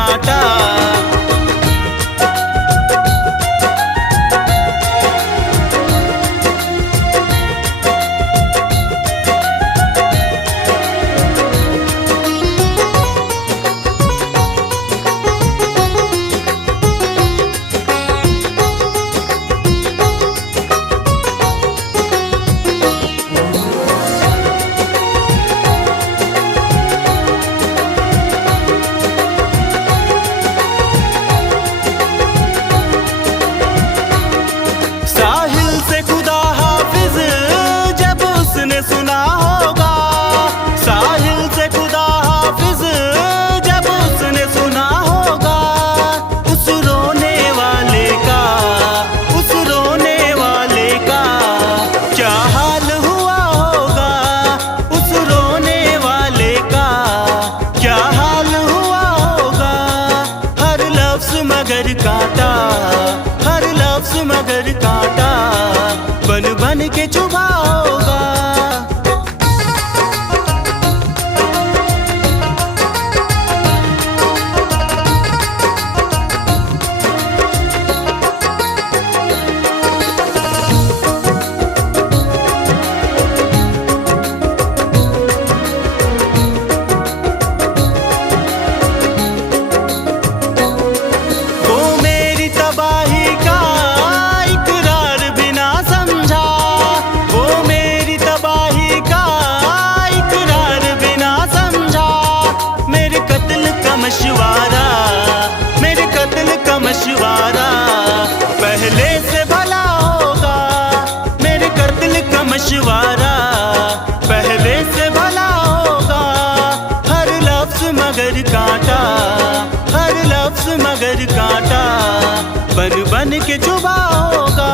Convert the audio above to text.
कांटा। सुना होगा साहिल से खुदा हाफिज, जब उसने सुना होगा उस रोने वाले का, उस रोने वाले का क्या हाल हुआ होगा, उस रोने वाले का क्या हाल हुआ होगा। हर लफ्ज मगर कांटा, हर लफ्ज मगर कांटा बन बन के चुभा होगा। मशवारा मेरे कत्ल का मशवारा पहले से भला होगा, मेरे कत्ल का मशवारा पहले से भला होगा। हर लफ्ज मगर कांटा, हर लफ्ज मगर कांटा बन बन के चुभा होगा।